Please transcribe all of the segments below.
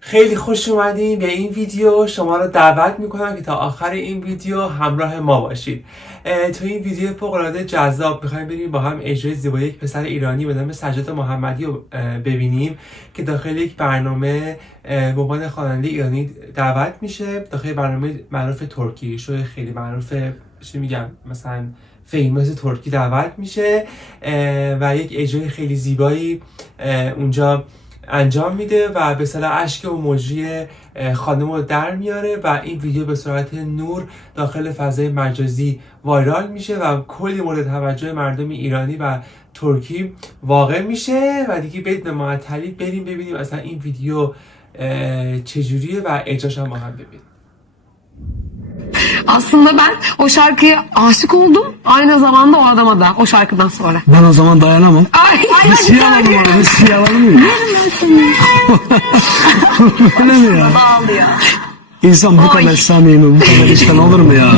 خیلی خوش اومدین به این ویدیو. شما رو دعوت میکنم که تا آخر این ویدیو همراه ما باشید. تو این ویدیو فوق‌العاده جذاب میخوایم بریم با هم اجرای زیبای یک پسر ایرانی به نام سجاد محمدی رو ببینیم که داخل یک برنامه به عنوان خواننده ایرانی دعوت میشه. داخل برنامه معروف ترکی، شو خیلی معروف، چی میگم، مثلا فیموس ترکی دعوت میشه و یک اجرای خیلی زیبایی اونجا انجام میده و به اصطلاح اشک و مجری خانم رو در میاره و این ویدیو به صورت نور داخل فضای مجازی وایرال میشه و کلی مورد توجه مردم ایرانی و ترکی واقع میشه و دیگه بدون معطلی بریم ببینیم اصلا این ویدیو چجوریه و اجراش هم با هم ببینیم. Aslında ben o şarkıya aşık oldum. Aynı zamanda o adama da o şarkıdan sonra. Ben o zaman dayanamam. Bir şey alalım orada, bir şey alalım mı? Öyle mi ya? Bağlı ya. İnsan bu kadar samimi, bu kadar içten olur mu ya?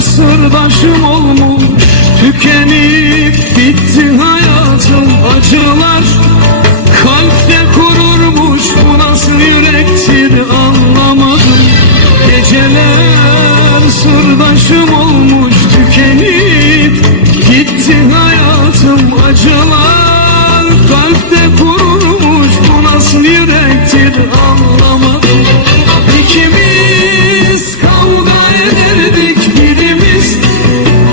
Sırdaşım olmuş, tükenip bitti hayatım. Acılar kalpte kururmuş, bu nasıl yürektir anlamadım. Geceler sırdaşım olmuş, tükenip gitti hayatım. Acılar kalpte kururmuş, bu nasıl yürektir anlamadım. İkimiz kavga ederdik, birimiz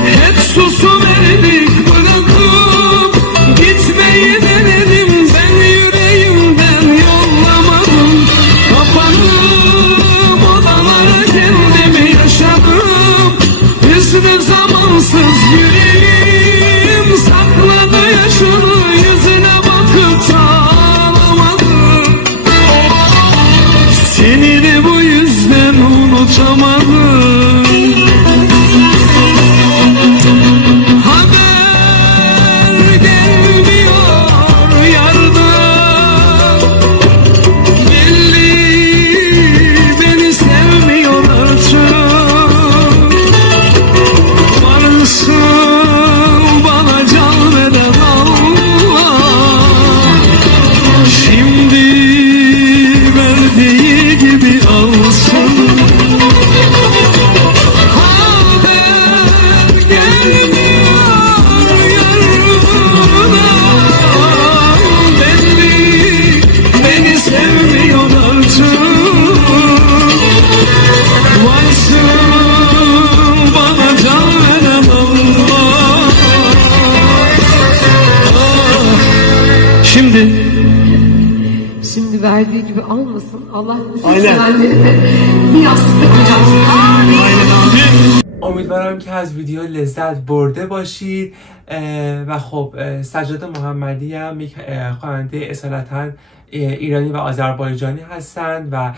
hep susuverdik. Bırakıp gitmeyi denedim, ben yüreğimden yollamadım. Kapanıp odalara kendimi yaşadım. Hüznü zamansız yüreğim sakladı yaşını, yüzüne bakıp da ağlamadım. Seni de bu yüzden unutamadım. Haber gelmiyor yardım. bizi verdiği gibi almasın. Allah Aynen. sevenleri de bir yastıkta kucaksın. Aynen abi. امیدوارم که از ویدیو لذت برده باشید و خب سجاد محمدی هم یک خواننده اصالتا ایرانی و آذربایجانی هستند و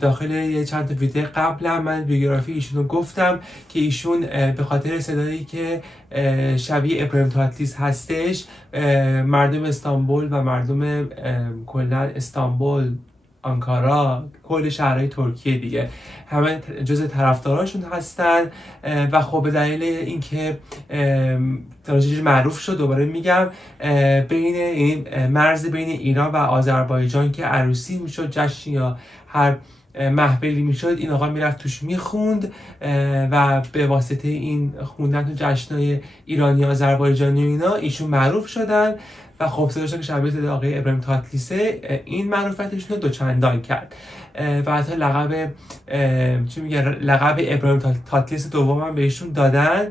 داخل یه چند تا ویدیو قبلا من بیوگرافی ایشون رو گفتم که ایشون به خاطر صدایی که شبیه ابراهیم تاتلیس هستش مردم استانبول و مردم کلا استانبول، آنکارا، کل شهرهای ترکیه دیگه همه جز طرفداراشون هستن و خب به دلیل اینکه تراژدی معروف شد دوباره میگم بین این مرز بین ایران و آذربایجان که عروسی میشد، جشن یا هر محفلی میشد، این آقا میرفت توش میخوند و به واسطه این خوندن تو جشنهای ایرانی آذربایجانی و اینا ایشون معروف شدن و خب صداشون که شبیه صدای آقای ابراهیم تاتلیسه این معروفتشون رو دوچندان کرد و حتی لقب ابراهیم تاتلیس دوم هم بهشون دادن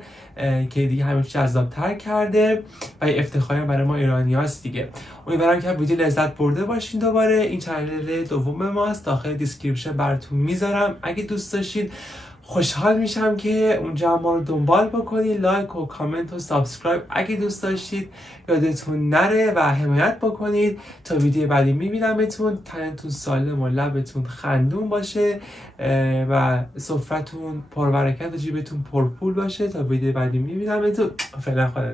که دیگه همه جذاب‌تر کرده و یه افتخاری برای ما ایرانیاست دیگه. امیدوارم که ویدیو لذت برده باشین. دوباره این چنل دوم ماست، داخل دیسکریپشن براتون میذارم، اگه دوست داشتید خوشحال میشم که اونجا ما رو دنبال بکنید، لایک و کامنت و سابسکرایب اگه دوست داشتید یادتون نره و حمایت بکنید. تا ویدیو بعدی میبینمتون، تنتون سالم و لبتون خندون باشه و سفرتون پربرکت و جیبتون پرپول باشه. تا ویدیو بعدی میبینمتون، فعلا خدا.